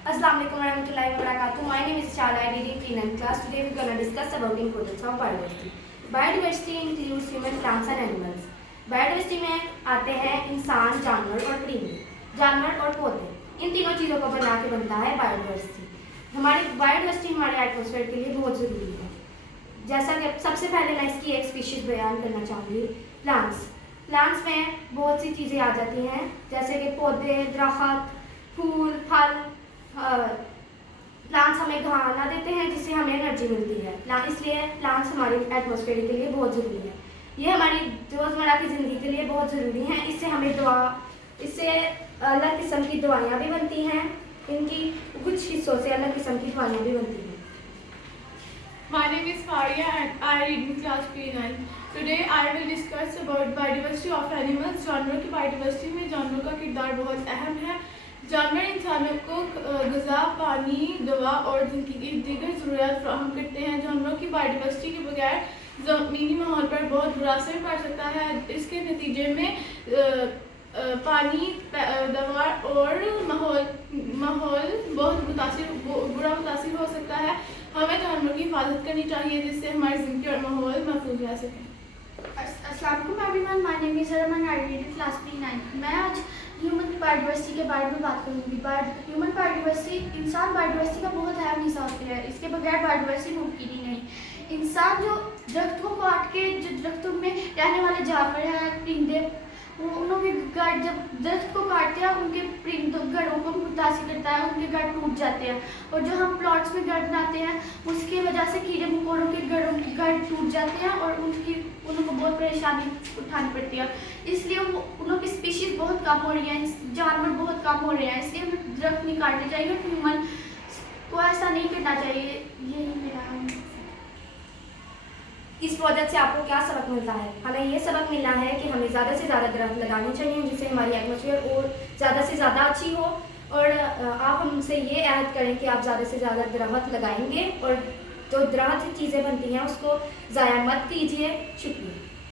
Assalamu alaikum warahmatullahi wabarakatuh. My name is Shala. I read in pre-9 class. Today we're gonna discuss about the importance of biodiversity. Biodiversity includes human, plants and animals. Biodiversity में आते हैं इंसान, जानवर और परिंदे, जानवर और पौधे। इन तीनों चीज़ों को बना के बनता है बायोडाइवर्सिटी। हमारी बायोडाइवर्सिटी हमारे एटमॉस्फेयर के लिए बहुत ज़रूरी है। जैसा कि सबसे पहले मैं इसकी एक स्पीशीज बयान करना चाहूँगी, प्लांट्स। प्लांट्स में बहुत सी चीज़ें आ जाती हैं, जैसे कि पौधे, दरख्त, फूल, फल। प्लांट्स हमें खाना देते हैं जिससे हमें एनर्जी मिलती है। इसलिए प्लांट्स हमारे एटमॉस्फेयर के लिए बहुत ज़रूरी है। ये हमारी रोज़मर्रा की ज़िंदगी के लिए बहुत ज़रूरी हैं। इससे अलग किस्म की दवाइयाँ भी बनती हैं। इनकी कुछ हिस्सों से अलग किस्म की दवाइयाँ भी बनती हैं। My name is Faria and I read in class P9. Today I will discuss about biodiversity of animals. जानवरों की बायोडाइवर्सिटी में जानवरों का किरदार बहुत अहम है। जानवर इंसानों को ग़िज़ा, पानी, दवा और दीगर ज़रूरियात फराहम करते हैं। जानवरों की बायोडाइवर्सिटी के बगैर ज़मीनी माहौल पर बहुत बुरा असर पड़ सकता है। इसके नतीजे में पानी, दवा और माहौल बहुत बुरा मुतासिर हो सकता है। हमें जानवरों की हिफाजत करनी चाहिए जिससे हमारी ज़िंदगी और माहौल महफूज रह सकें। अस्सलाम everyone, my name is Arman, I read in class P9। मैं आज ह्यूमन बायोडाइवर्सिटी के बारे में बात करूँगी। ह्यूमन बायोडाइवर्सिटी इंसान बायोडाइवर्सिटी का बहुत अहम हिस्सा होती है। इसके बगैर बायोडाइवर्सिटी मुमकिन ही नहीं। इंसान जो दरख्त को काट के जो दरख्तों में रहने वाले जानवर हैं, परिंदे, उन्होंने जब दरख्त को काटते हैं उनके घरों को मुतासिर करता है, उनके घर टूट जाते हैं। और जो हम प्लॉट्स में घर बनाते हैं उसकी वजह से कीड़े मकोड़ों के घर टूट जाते हैं और उनको बहुत परेशानी उठानी पड़ती है। इसलिए उनकी स्पीशीज़ बहुत कम हो रही हैं, जानवर बहुत कम हो रहे हैं। इसलिए हमें दरख्त नहीं काटने चाहिए और ह्यूमन को ऐसा नहीं करना चाहिए। यही मेरा इस प्रोजेक्ट से आपको क्या सबक मिलता है? हमें ये सबक मिला है कि हमें ज़्यादा से ज़्यादा दरख्त लगाने चाहिए जिससे हमारी एटमॉस्फेयर और ज़्यादा से ज़्यादा अच्छी हो। और आप हमसे ये अहद करें कि आप ज़्यादा से ज़्यादा दरख्त लगाएंगे और जो दरख्त से चीज़ें बनती हैं उसको ज़ाया मत कीजिए। शुक्रिया।